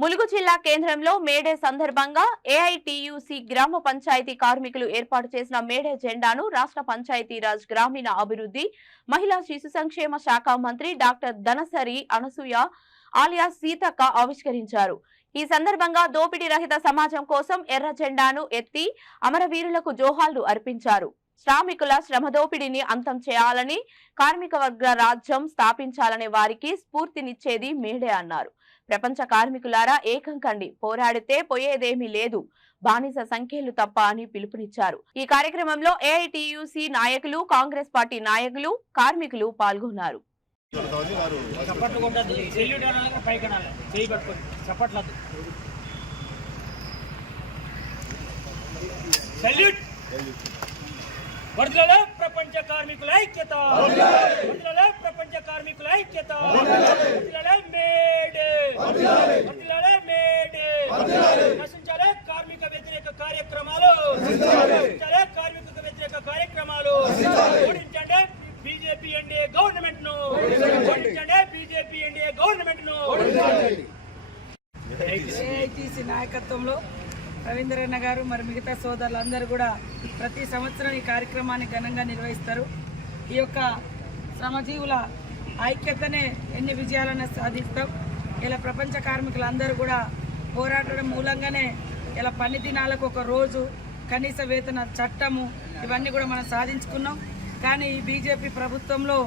ములుగు జిల్లా కేంద్రంలో మేడే సందర్భంగా ఏఐటియుసి గ్రామ పంచాయతీ కార్మికులు ఏర్పాటు చేసిన మేడే జెండాను రాష్ట్ర పంచాయతీరాజ్ గ్రామీణ అభివృద్ధి మహిళా శిశు సంక్షేమ శాఖ మంత్రి డాక్టర్ ధనసరి అనసూయ ఆలియాస్ సీతక్క ఆవిష్కరించారు. ఈ సందర్భంగా దోపిడీ రహిత సమాజం కోసం ఎర్ర జెండాను ఎత్తి అమరవీరులకు జోహార్లు అర్పించారు. శ్రామికుల శ్రమ దోపిడీని అంతం చేయాలని, కార్మిక వర్గ రాజ్యం స్థాపించాలనే వారికి స్ఫూర్తినిచ్చేది మేడే అన్నారు. ప్రపంచ కార్మికులారా ఏకం కండి, పోరాడితే పోయేదేమీ లేదు, బానిస సంఖ్యలు తప్ప అని పిలుపునిచ్చారు. ఈ కార్యక్రమంలో ఏఐటియుసి నాయకులు, కాంగ్రెస్ పార్టీ నాయకులు, కార్మికులు పాల్గొన్నారు. వర్ధిల్లాలి ప్రపంచ కార్మికుల ఐక్యత, వర్ధిల్లాలి ప్రపంచ కార్మికుల ఐక్యత, వర్ధిల్లాలి మేడే, వర్ధిల్లాలి మేడే, నశించాలి కార్మిక వ్యతిరేక కార్యక్రమాలు, నశించాలి కార్మిక వ్యతిరేక కార్యక్రమాలు, ఓడించండి బీజేపీ ఎన్డీఏ గవర్నమెంట్ ను, ఓడించండి బీజేపీ ఎన్డీఏ గవర్నమెంట్ ను. ఏఐటీసీ నాయకత్వంలో రవీంద్రన్న గారు మరి మిగతా సోదరులందరూ కూడా ప్రతి సంవత్సరం ఈ కార్యక్రమాన్ని ఘనంగా నిర్వహిస్తారు. ఈ యొక్క శ్రమజీవుల ఐక్యతనే ఎన్ని విజయాలను సాధిస్తాం. ఇలా ప్రపంచ కార్మికులందరూ కూడా పోరాటం మూలంగానే ఇలా పని దినాలకు ఒక రోజు, కనీస వేతన చట్టము, ఇవన్నీ కూడా మనం సాధించుకున్నాం. కానీ ఈ బీజేపీ ప్రభుత్వంలో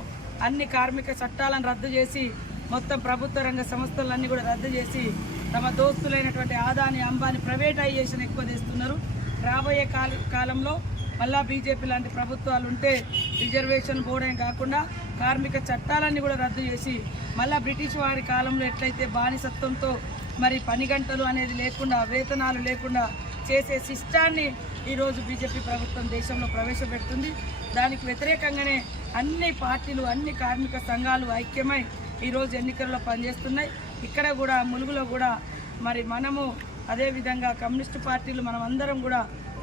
అన్ని కార్మిక చట్టాలను రద్దు చేసి మొత్తం ప్రభుత్వ రంగ సంస్థలన్నీ కూడా రద్దు చేసి తమ దోస్తులైనటువంటి ఆదాని, అంబానీ ప్రైవేటైజేషన్ ఎక్కువ చేస్తున్నారు. రాబోయే కాలంలో మళ్ళా బీజేపీ లాంటి ప్రభుత్వాలు ఉంటే రిజర్వేషన్ బోర్డే కాకుండా కార్మిక చట్టాలన్నీ కూడా రద్దు చేసి మళ్ళా బ్రిటిష్ వారి కాలంలో ఎట్లయితే బానిసత్వంతో మరి పని గంటలు అనేది లేకుండా, వేతనాలు లేకుండా చేసే సిస్టాన్ని ఈరోజు బీజేపీ ప్రభుత్వం దేశంలో ప్రవేశపెడుతుంది. దానికి వ్యతిరేకంగానే అన్ని పార్టీలు, అన్ని కార్మిక సంఘాలు ఐక్యమై ఈరోజు ఎన్నికల్లో పనిచేస్తున్నాయి. ఇక్కడ కూడా ములుగులో కూడా మరి మనము అదేవిధంగా కమ్యూనిస్టు పార్టీలు మనం అందరం కూడా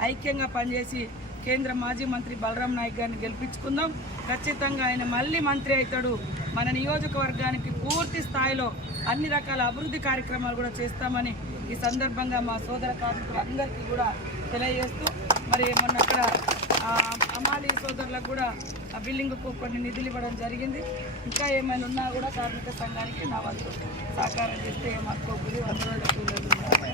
ఐక్యంగా పనిచేసి కేంద్ర మాజీ మంత్రి బలరాం నాయక్ గారిని గెలిపించుకుందాం. ఖచ్చితంగా ఆయన మళ్ళీ మంత్రి అవుతాడు. మన నియోజకవర్గానికి పూర్తి స్థాయిలో అన్ని రకాల అభివృద్ధి కార్యక్రమాలు కూడా చేస్తామని ఈ సందర్భంగా మా సోదర కార్మికులందరికీ కూడా తెలియజేస్తూ, మరి మొన్న అక్కడ అమాలి సోదరులకు కూడా ఆ బిల్డింగ్కు కొన్ని నిధులు ఇవ్వడం జరిగింది. ఇంకా ఏమైనా ఉన్నా కూడా కార్మిక సంఘానికి నా వంతు సహకారం చేస్తే ఏమనుకోకూడదు. 100 రోజుల